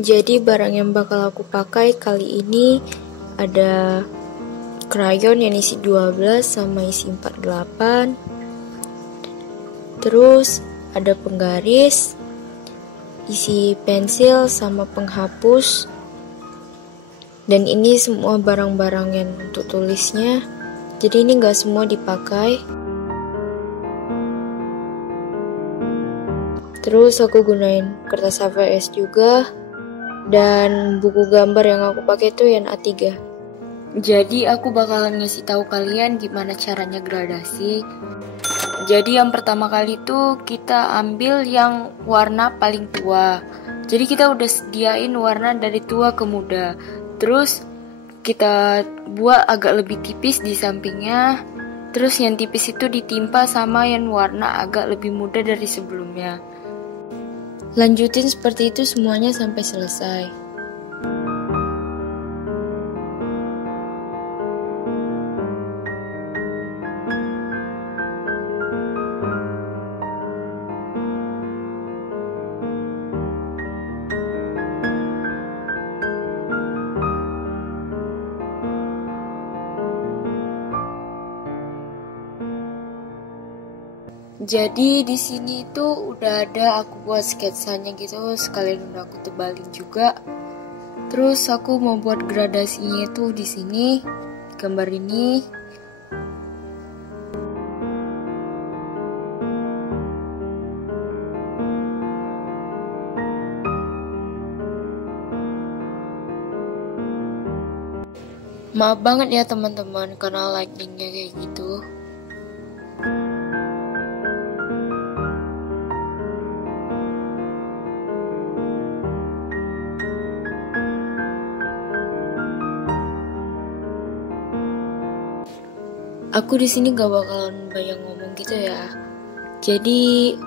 Jadi barang yang bakal aku pakai kali ini ada krayon yang isi 12 sama isi 48. Terus ada penggaris, isi pensil sama penghapus. Dan ini semua barang-barang yang untuk tulisnya. Jadi ini gak semua dipakai. Terus aku gunain kertas HVS juga. Dan buku gambar yang aku pakai itu yang A3. Jadi aku bakalan ngasih tahu kalian gimana caranya gradasi. Jadi yang pertama kali itu kita ambil yang warna paling tua. Jadi kita udah sediain warna dari tua ke muda. Terus kita buat agak lebih tipis di sampingnya. Terus yang tipis itu ditimpa sama yang warna agak lebih muda dari sebelumnya. Lanjutin seperti itu semuanya sampai selesai. Jadi di sini tuh udah ada aku buat sketsanya gitu, sekalian udah aku tebalin juga. Terus aku mau buat gradasinya itu di sini, gambar ini. Maaf banget ya teman-teman karena lightningnya kayak gitu. Aku di sini gak bakalan banyak ngomong gitu ya. Jadi,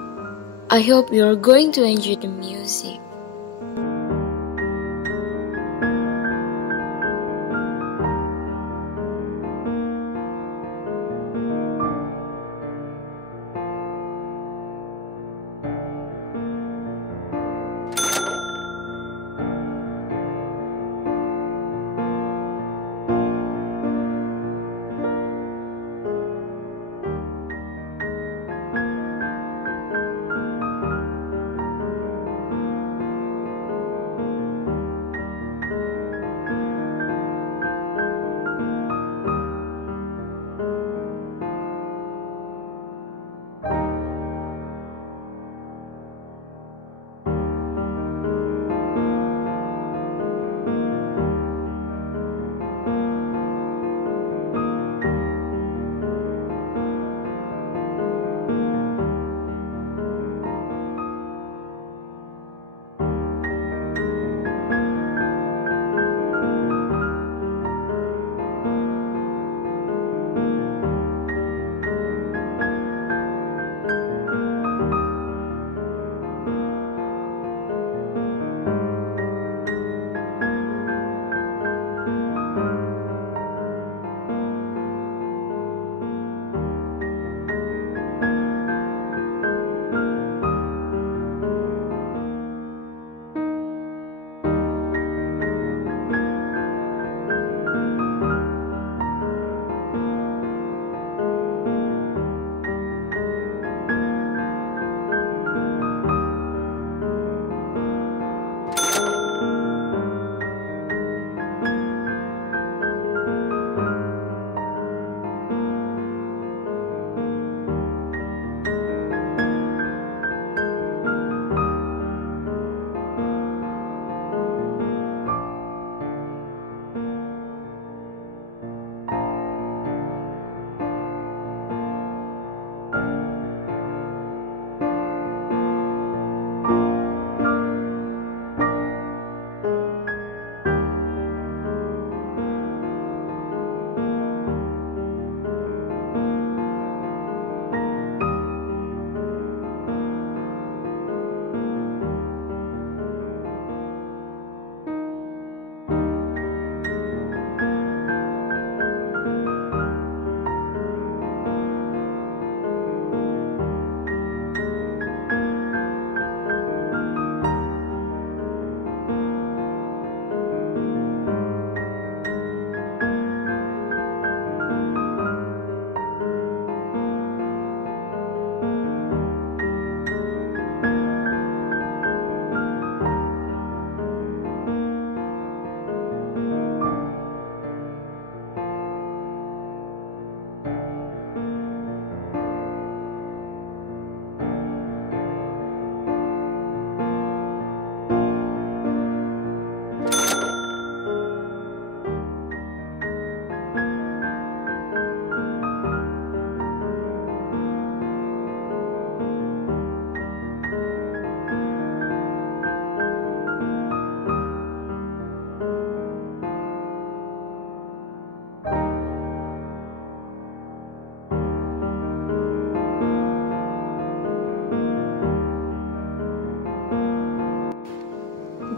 I hope you're going to enjoy the music.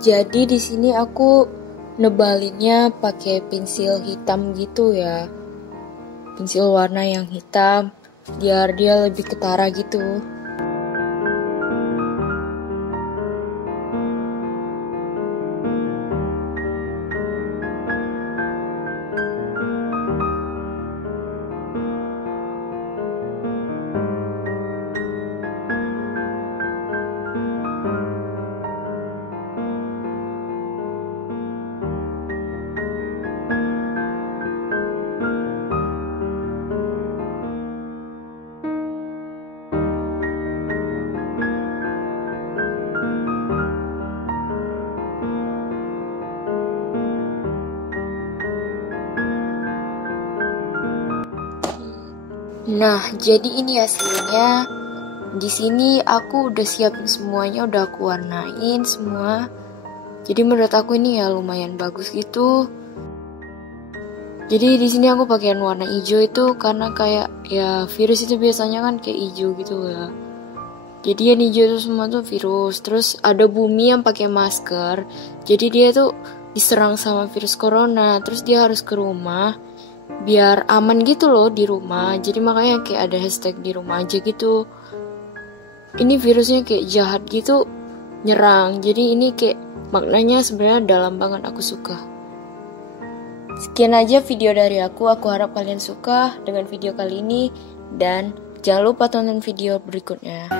Jadi di sini aku nebalinnya pakai pensil hitam gitu ya. Pensil warna yang hitam biar dia lebih ketara gitu. Nah, jadi ini hasilnya. Di sini aku udah siapin semuanya, udah aku warnain semua. Jadi menurut aku ini ya lumayan bagus gitu. Jadi di sini aku pakaian warna hijau itu karena kayak ya virus itu biasanya kan kayak hijau gitu ya. Jadi yang hijau itu semua tuh virus. Terus ada bumi yang pakai masker. Jadi dia tuh diserang sama virus corona. Terus dia harus ke rumah biar aman gitu loh di rumah. Jadi makanya kayak ada hashtag di rumah aja gitu. Ini virusnya kayak jahat gitu nyerang. Jadi ini kayak maknanya sebenarnya dalam banget, aku suka. Sekian aja video dari aku harap kalian suka dengan video kali ini. Dan jangan lupa tonton video berikutnya.